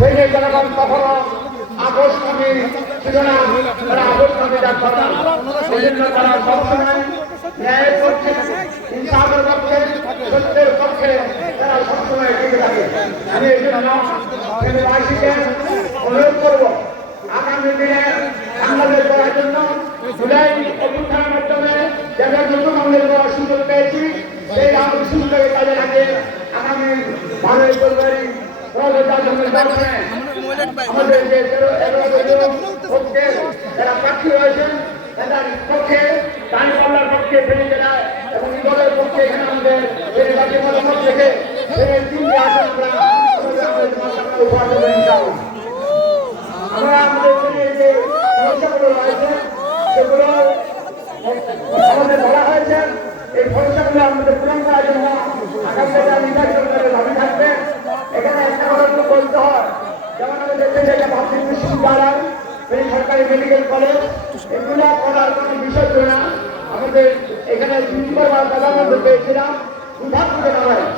সেই যে জনগণ কখনো আকস্মিক ছিল না, তারা আকস্মিক ডাক্তার না, সেই জন্য তারা সবসময় ন্যায়ের পক্ষে, ইনসাফের পক্ষে, সত্যের পক্ষে তারা সবসময় টিকে থাকে। আমি এই জন্য দেশবাসীকে অনুরোধ করবো আগামী দিনে বাংলাদেশ করার জন্য জুলাই অভ্যুত্থানের মাধ্যমে যারা নতুন বাংলাদেশ করার সুযোগ পেয়েছি সেই সুযোগে কাজে লাগে আগামী 12 ফেব্রুয়ারি আমাদের যে পক্ষে যারা প্রার্থী রয়েছেন তাদের পক্ষে দাঁড়িপাল্লার পক্ষে ফেনী জেলায় এবং দলের পক্ষে এখানে আমাদের নির্বাচনী মতামত থেকে তিনটি আসন আমরা আমাদের যে সমস্যাগুলো রয়েছে সেগুলো আমাদের বলা হয়েছে। এই সমস্যাগুলো আমাদের পূরণ করার জন্য আগামী নির্বাচন ভাবি থাকবে। এখানে একটা কথা বলতে হয়, যেমন আমাদের দেশে একটা মাধ্যমিক বিশ্ববিদ্যালয়, সরকারি মেডিকেল কলেজ, এগুলো করার কোনো বিষয় ছিল না। আমাদের এখানে 2 বার প্রধানমন্ত্রী পেয়েছিলাম, দুর্ভাগ্যজনক হয়